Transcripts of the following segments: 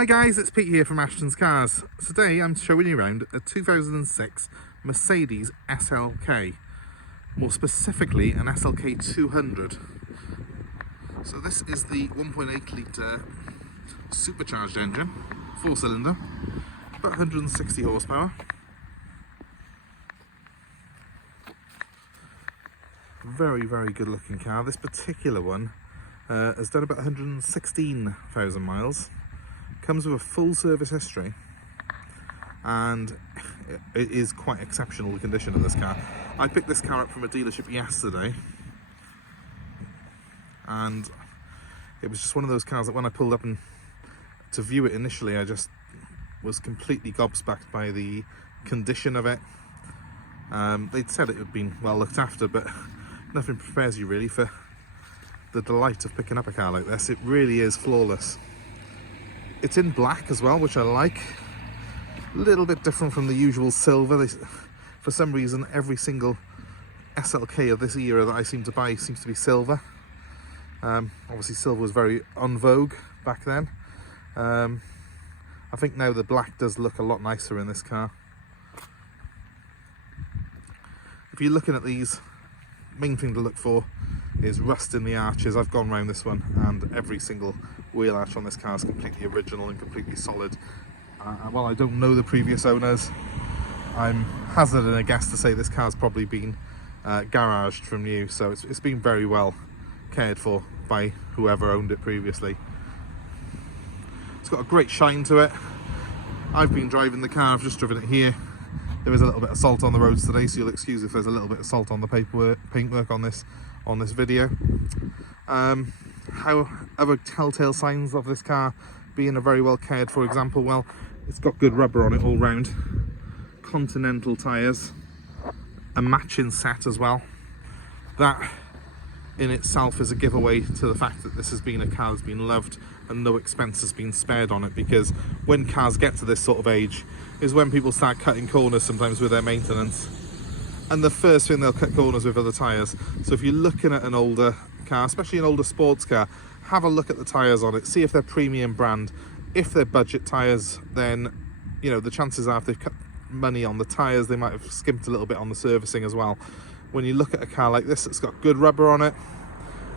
Hi guys, it's Pete here from Ashton's Cars. Today I'm showing you around a 2006 Mercedes SLK, more specifically an SLK 200. So this is the 1.8 litre supercharged engine, 4-cylinder, about 160 horsepower. Very, very good looking car. This particular one has done about 116,000 miles. Comes with a full service history, and it is quite exceptional, the condition of this car. I picked this car up from a dealership yesterday, and it was just one of those cars that when I pulled up and to view it initially, I just was completely gobsmacked by the condition of it. They'd said it had been well looked after, but nothing prepares you really for the delight of picking up a car like this. It really is flawless. It's in black as well, which I like. A little bit different from the usual silver. For some reason, every single SLK of this era that I seem to buy seems to be silver. Obviously silver was very en vogue back then. I think now the black does look a lot nicer in this car. If you're looking at these, main thing to look for is rust in the arches. I've gone around this one and every single wheel arch on this car is completely original and completely solid. While I don't know the previous owners, I'm hazarding a guess to say this car's probably been garaged from new, so it's been very well cared for by whoever owned it previously. It's got a great shine to it. I've been driving the car, I've just driven it here. There is a little bit of salt on the roads today, so you'll excuse if there's a little bit of salt on the paintwork on this video. How other telltale signs of this car being a very well cared for example, well, it's got good rubber on it all round, Continental tyres, a matching set as well. That in itself is a giveaway to the fact that this has been a car that's been loved and no expense has been spared on it, because when cars get to this sort of age is when people start cutting corners sometimes with their maintenance, and the first thing they'll cut corners with are the tyres. So if you're looking at an older car, especially an older sports car, have a look at the tyres on it, see if they're premium brand. If they're budget tyres, then you know the chances are if they've cut money on the tyres, they might have skimped a little bit on the servicing as well. When you look at a car like this, it's got good rubber on it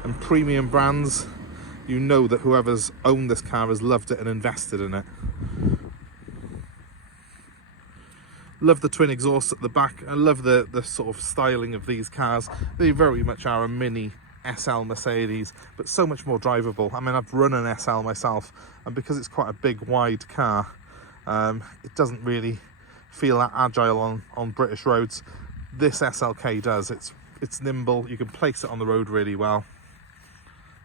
and premium brands, you know that whoever's owned this car has loved it and invested in it. Love the twin exhausts at the back. I love the sort of styling of these cars. They very much are a mini SL Mercedes, but so much more drivable. I mean, I've run an SL myself, and because it's quite a big, wide car, it doesn't really feel that agile on British roads. This SLK does. It's nimble. You can place it on the road really well,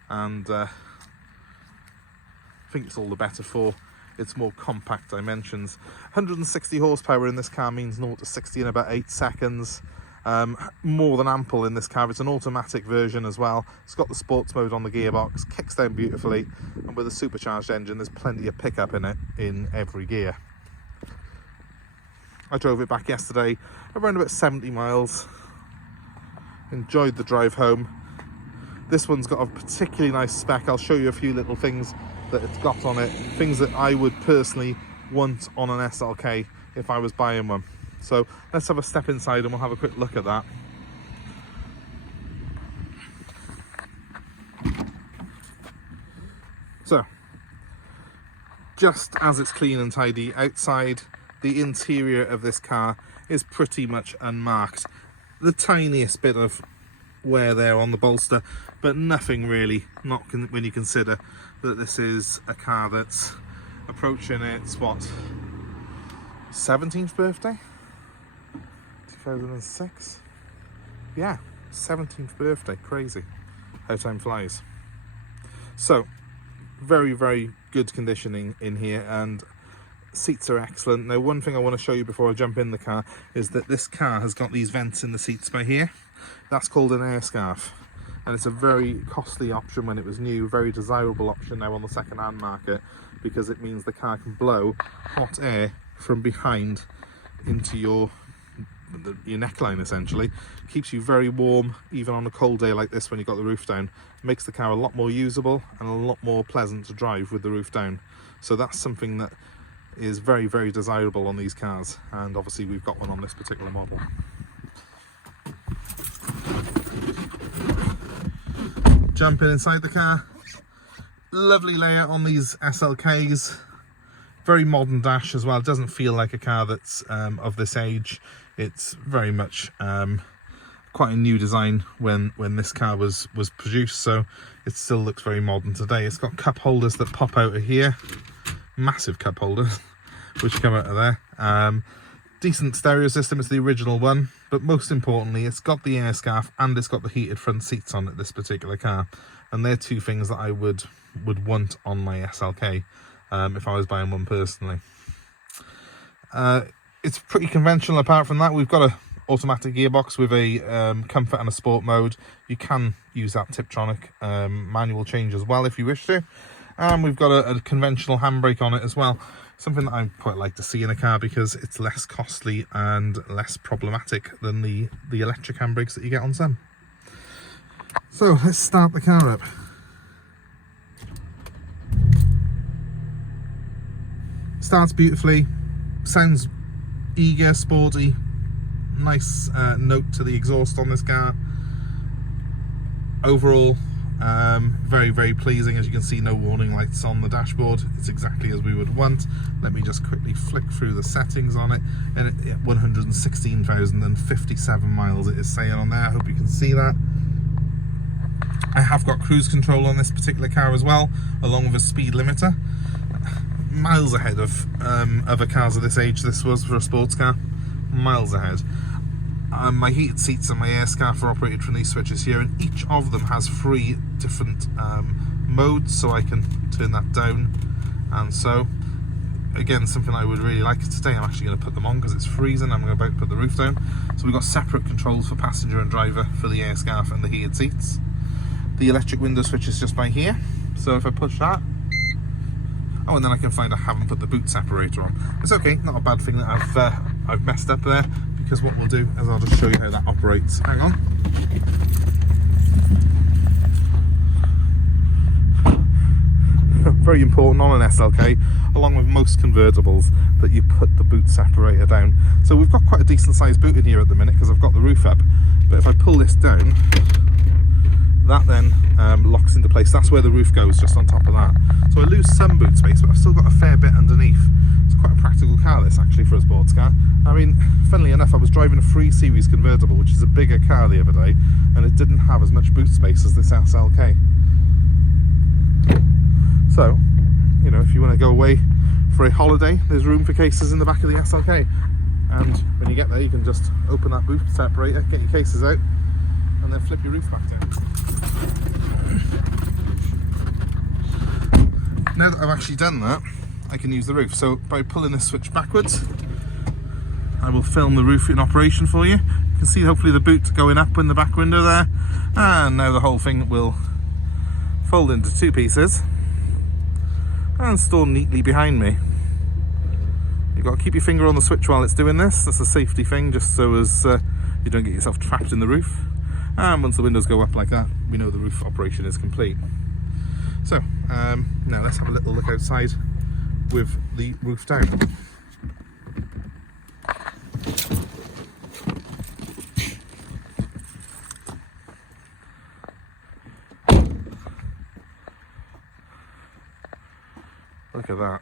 and I think it's all the better for its more compact dimensions. 160 horsepower in this car means 0 to 60 in about 8 seconds. More than ample in this car. It's an automatic version as well. It's got the sports mode on the gearbox, kicks down beautifully, and with a supercharged engine there's plenty of pickup in it in every gear. I drove it back yesterday, around about 70 miles. Enjoyed the drive home. This one's got a particularly nice spec. I'll show you a few little things that it's got on it, things that I would personally want on an SLK if I was buying one. So let's have a step inside and we'll have a quick look at that. So, just as it's clean and tidy outside, the interior of this car is pretty much unmarked. The tiniest bit of wear there on the bolster, but nothing really, not when you consider that this is a car that's approaching its, what, 17th birthday? 2006? Yeah, 17th birthday. Crazy how time flies. So, very, very good conditioning in here, and seats are excellent. Now, one thing I want to show you before I jump in the car is that this car has got these vents in the seats by here. That's called an Airscarf, and it's a very costly option when it was new, very desirable option now on the second-hand market, because it means the car can blow hot air from behind into your neckline. Essentially keeps you very warm even on a cold day like this when you've got the roof down. Makes the car a lot more usable and a lot more pleasant to drive with the roof down. So that's something that is very, very desirable on these cars, and obviously we've got one on this particular model. Jumping inside the car, lovely layout on these SLKs, very modern dash as well. It doesn't feel like a car that's of this age. It's very much quite a new design when this car was produced, so it still looks very modern today. It's got cup holders that pop out of here, massive cup holders which come out of there. Decent stereo system, it's the original one, but most importantly it's got the Airscarf and it's got the heated front seats on it, this particular car, and they're two things that I would want on my SLK if I was buying one personally. It's pretty conventional. Apart from that, we've got a automatic gearbox with a comfort and a sport mode. You can use that tiptronic manual change as well if you wish to, and we've got a conventional handbrake on it as well, something that I quite like to see in a car because it's less costly and less problematic than the electric handbrakes that you get on some. So let's start the car up. Starts beautifully, sounds eager, sporty, nice note to the exhaust on this car. Overall, very, very pleasing. As you can see, no warning lights on the dashboard. It's exactly as we would want. Let me just quickly flick through the settings on it, and at 116,057 miles it is saying on there. I hope you can see that. I have got cruise control on this particular car as well, along with a speed limiter. Miles ahead of other cars of this age this was for a sports car, miles ahead. My heated seats and my Airscarf are operated from these switches here, and each of them has 3 different modes, so I can turn that down. And so again, something I would really like today. I'm actually going to put them on because it's freezing. I'm about to put the roof down. So we've got separate controls for passenger and driver for the Airscarf and the heated seats. The electric window switch is just by here, so if I push that, oh, and then I can find I haven't put the boot separator on. It's okay, not a bad thing that I've messed up there, because what we'll do is I'll just show you how that operates. Hang on. Very important on an SLK, along with most convertibles, that you put the boot separator down. So we've got quite a decent sized boot in here at the minute because I've got the roof up, but if I pull this down, that then locks into place. That's where the roof goes, just on top of that. So I lose some boot space, but I've still got a fair bit underneath. It's quite a practical car, this, actually, for a sports car. I mean, funnily enough, I was driving a 3 Series convertible, which is a bigger car, the other day, and it didn't have as much boot space as this SLK. So, you know, if you want to go away for a holiday, there's room for cases in the back of the SLK. And when you get there, you can just open that boot separator, get your cases out, and then flip your roof back down. Now that I've actually done that, I can use the roof. So by pulling this switch backwards, I will film the roof in operation for you. You can see hopefully the boot going up in the back window there, and now the whole thing will fold into 2 pieces and store neatly behind me. You've got to keep your finger on the switch while it's doing this. That's a safety thing, just so as you don't get yourself trapped in the roof. And once the windows go up like that, we know the roof operation is complete. So now let's have a little look outside with the roof down. Look at that.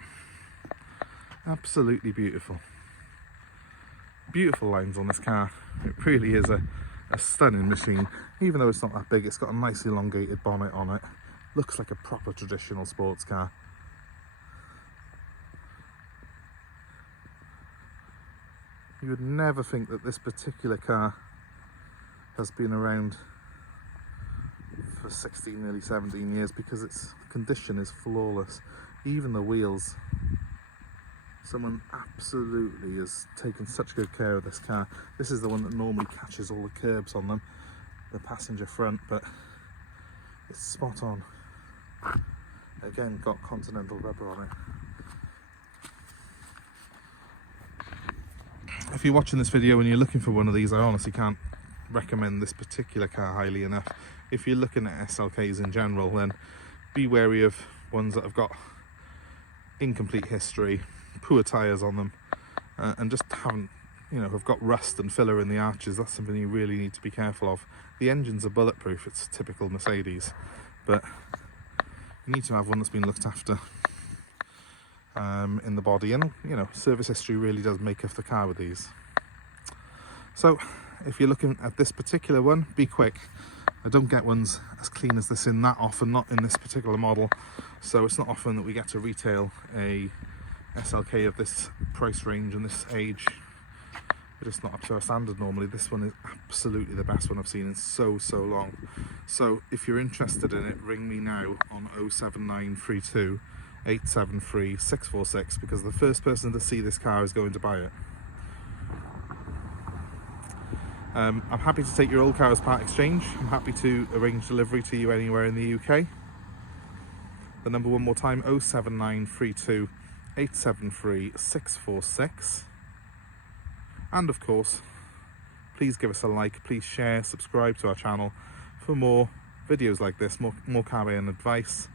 Absolutely beautiful. Beautiful lines on this car. It really is a stunning machine. Even though it's not that big, it's got a nice elongated bonnet on it. Looks like a proper traditional sports car. You would never think that this particular car has been around for 16, nearly 17 years, because its condition is flawless. Even the wheels. Someone absolutely has taken such good care of this car. This is the one that normally catches all the curbs on them, the passenger front, but it's spot on. Again, got Continental rubber on it. If you're watching this video and you're looking for one of these, I honestly can't recommend this particular car highly enough. If you're looking at SLKs in general, then be wary of ones that have got incomplete history, poor tyres on them, and just haven't, you know, have got rust and filler in the arches. That's something you really need to be careful of. The engines are bulletproof, it's typical Mercedes, but you need to have one that's been looked after in the body, and you know, service history really does make up the car with these. So if you're looking at this particular one, be quick. I don't get ones as clean as this in that often, not in this particular model, so it's not often that we get to retail a SLK of this price range and this age. We're just not up to our standard normally. This one is absolutely the best one I've seen in so long. So if you're interested in it, ring me now on 07932 873 646, because the first person to see this car is going to buy it. I'm happy to take your old car as part exchange. I'm happy to arrange delivery to you anywhere in the UK. The number one more time, 07932 873 646. And of course, please give us a like, please share, subscribe to our channel for more videos like this, more car buying advice.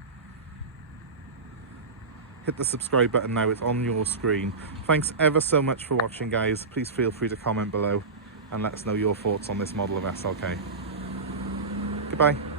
Hit the subscribe button now, it's on your screen. Thanks ever so much for watching, guys. Please feel free to comment below and let us know your thoughts on this model of SLK. Goodbye.